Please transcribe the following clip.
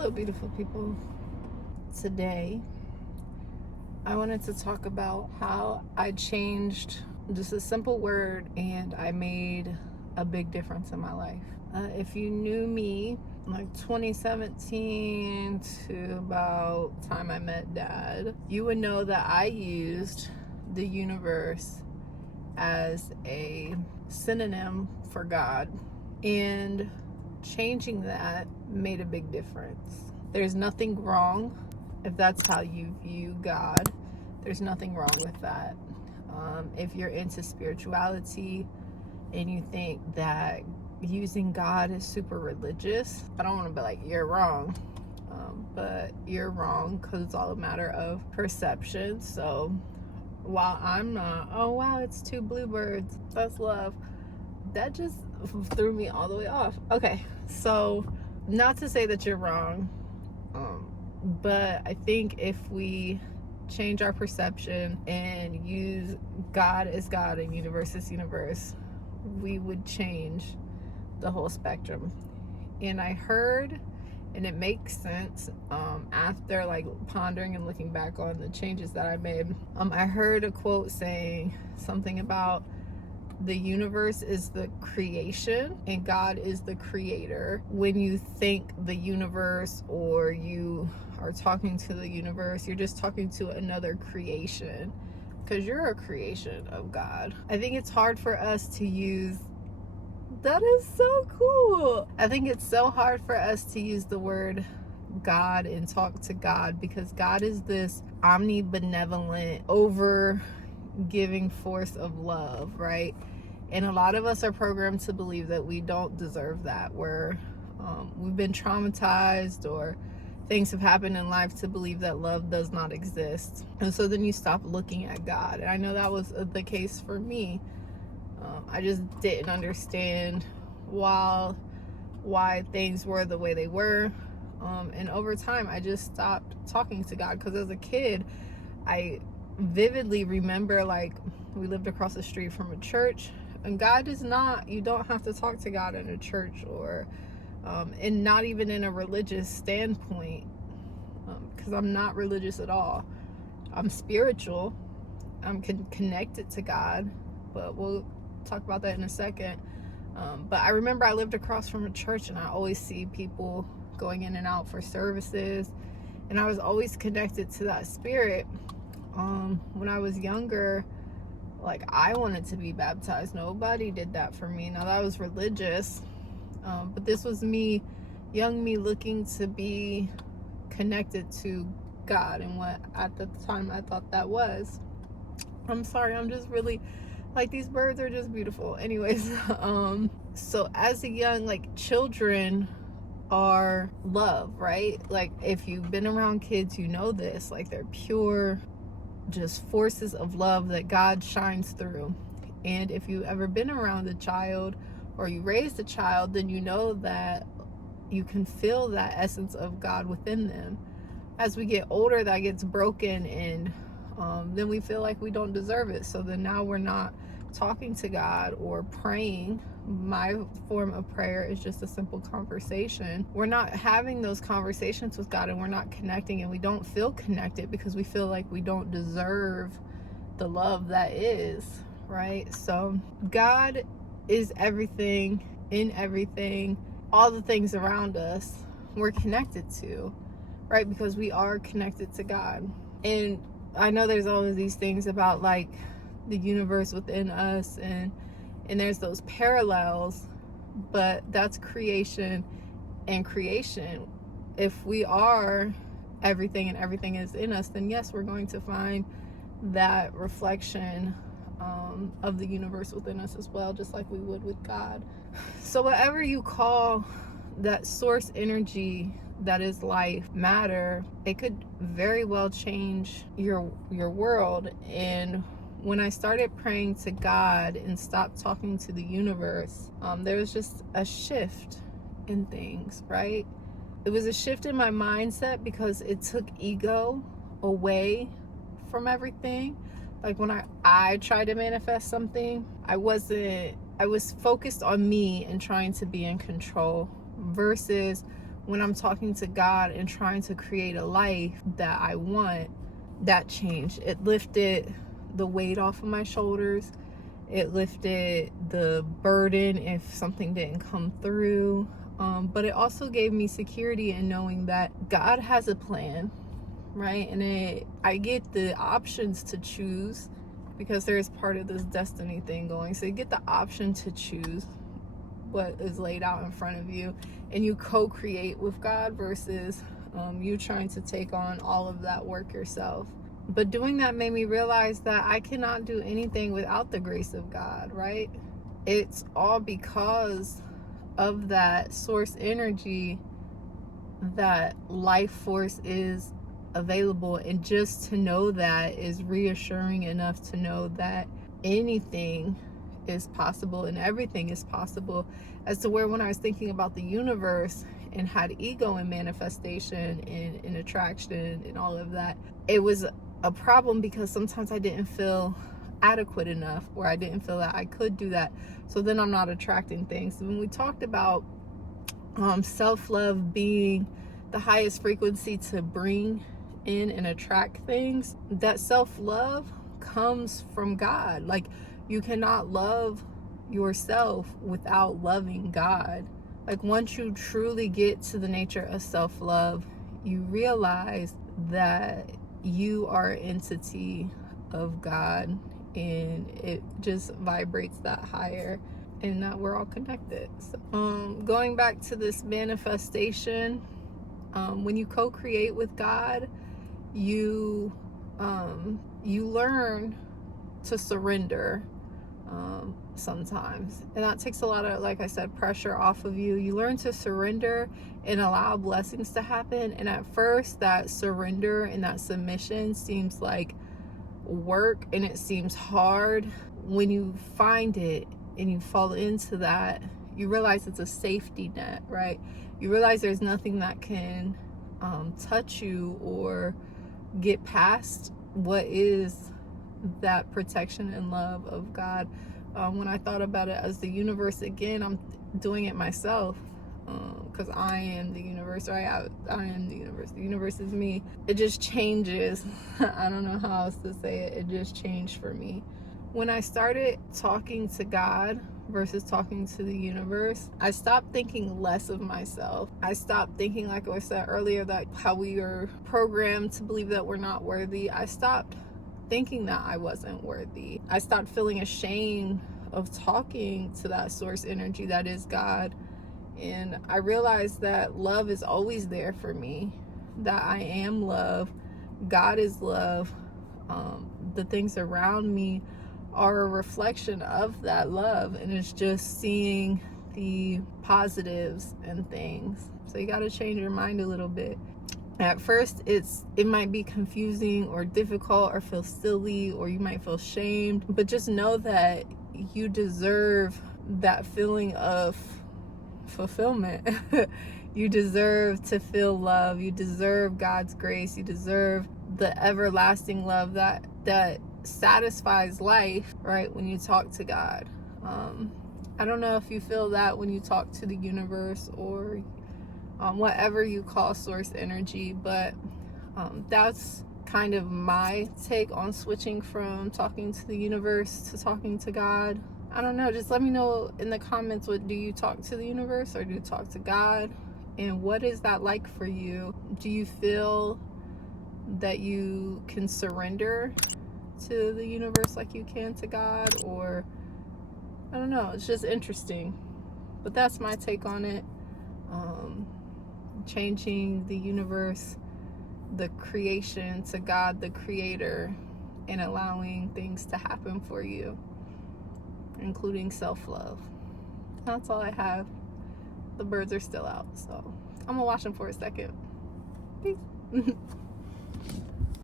Hello, beautiful people. Today, I wanted to talk about how I changed just a simple word and I made a big difference in my life. If you knew me, like 2017 to about the time I met Dad, you would know that I used the universe as a synonym for God. And changing that made a big difference. There's nothing wrong if that's how you view God. There's nothing wrong with that. If you're into spirituality and you think that using God is super religious, I don't want to be like, you're wrong. But you're wrong because it's all a matter of perception. So while I'm not, oh wow, it's two bluebirds, that's love, that just threw me all the way off. Okay, so not to say that you're wrong, but I think if we change our perception and use God as God and universe as universe, we would change the whole spectrum. And I heard, and it makes sense after like pondering and looking back on the changes that I made. I heard a quote saying something about the universe is the creation and God is the creator. When you think the universe or you are talking to the universe, you're just talking to another creation because you're a creation of God. I think it's hard for us to use. That is so cool. I think it's so hard for us to use the word God and talk to God because God is this omnibenevolent, over giving force of love, right? And a lot of us are programmed to believe that we don't deserve that. We've been traumatized or things have happened in life to believe that love does not exist. And so then you stop looking at God. And I know that was the case for me. I just didn't understand why things were the way they were. And over time, I just stopped talking to God because as a kid, I vividly remember like we lived across the street from a church, and God is not, you don't have to talk to God in a church or and not even in a religious standpoint, because I'm not religious at all. I'm spiritual. I'm connected to God, but we'll talk about that in a second. But I remember I lived across from a church and I always see people going in and out for services, and I was always connected to that spirit. When I was younger, like I wanted to be baptized. Nobody did that for me. Now that was religious, but this was me, young me, looking to be connected to God and what at the time I thought that was. I'm sorry, I'm just really like, these birds are just beautiful. Anyways, so as a young, like, children are love, right? Like if you've been around kids, you know this, like they're pure, just forces of love that God shines through. And if you've ever been around a child or you raised a child, then you know that you can feel that essence of God within them. As we get older, that gets broken, and then we feel like we don't deserve it. So then now we're not talking to God or praying. My form of prayer is just a simple conversation. We're not having those conversations with God, and we're not connecting, and we don't feel connected because we feel like we don't deserve the love that is, right? So God is everything, in everything, all the things around us we're connected to, right? Because we are connected to God. And I know there's all of these things about like the universe within us, and there's those parallels, but that's creation and creation. If we are everything and everything is in us, then yes, we're going to find that reflection of the universe within us as well, just like we would with God. So whatever you call that source energy that is life, matter, it could very well change your world. And when I started praying to God and stopped talking to the universe, there was just a shift in things, right? It was a shift in my mindset because it took ego away from everything. Like when I tried to manifest something, I was focused on me and trying to be in control, versus when I'm talking to God and trying to create a life that I want, that changed. It lifted the weight off of my shoulders. It lifted the burden if something didn't come through. But it also gave me security in knowing that God has a plan, right? And I get the options to choose, because there's part of this destiny thing going. So you get the option to choose what is laid out in front of you, and you co-create with God versus you trying to take on all of that work yourself. But doing that made me realize that I cannot do anything without the grace of God, right? It's all because of that source energy that life force is available. And just to know that is reassuring enough to know that anything is possible and everything is possible. As to where, when I was thinking about the universe and had ego and manifestation and attraction and all of that, it was a problem because sometimes I didn't feel adequate enough, or I didn't feel that I could do that. So then I'm not attracting things. When we talked about self-love being the highest frequency to bring in and attract things, that self-love comes from God. Like, you cannot love yourself without loving God. Like, once you truly get to the nature of self-love, you realize that you are an entity of God, and it just vibrates that higher, and that we're all connected. So, going back to this manifestation, when you co-create with God, you learn to surrender sometimes, and that takes a lot of, like I said, pressure off of you. You learn to surrender and allow blessings to happen. And at first, that surrender and that submission seems like work, and it seems hard. When you find it and you fall into that, you realize it's a safety net, right? You realize there's nothing that can touch you or get past what is that protection and love of God. When I thought about it as the universe, again, I'm doing it myself, because I am the universe, right? I am the universe. The universe is me. It just changes. I don't know how else to say it. It just changed for me. When I started talking to God versus talking to the universe, I stopped thinking less of myself. I stopped thinking, like I said earlier, that how we are programmed to believe that we're not worthy. I stopped thinking that I wasn't worthy. I stopped feeling ashamed of talking to that source energy that is God. And I realized that love is always there for me, that I am love. God is love. The things around me are a reflection of that love, and it's just seeing the positives and things. So you got to change your mind a little bit. At first, it might be confusing or difficult or feel silly, or you might feel shamed, but just know that you deserve that feeling of fulfillment. You deserve to feel love. You deserve God's grace. You deserve the everlasting love that satisfies life, right? When you talk to God. I don't know if you feel that when you talk to the universe, or whatever you call source energy, but that's kind of my take on switching from talking to the universe to talking to God. I don't know, just let me know in the comments, what do you talk to the universe or do you talk to God, and what is that like for you? Do you feel that you can surrender to the universe like you can to God? Or I don't know, it's just interesting. But that's my take on it. Changing the universe, the creation, to God the creator, and allowing things to happen for you, including self-love. That's all I have. The birds are still out, so I'm gonna watch them for a second. Peace.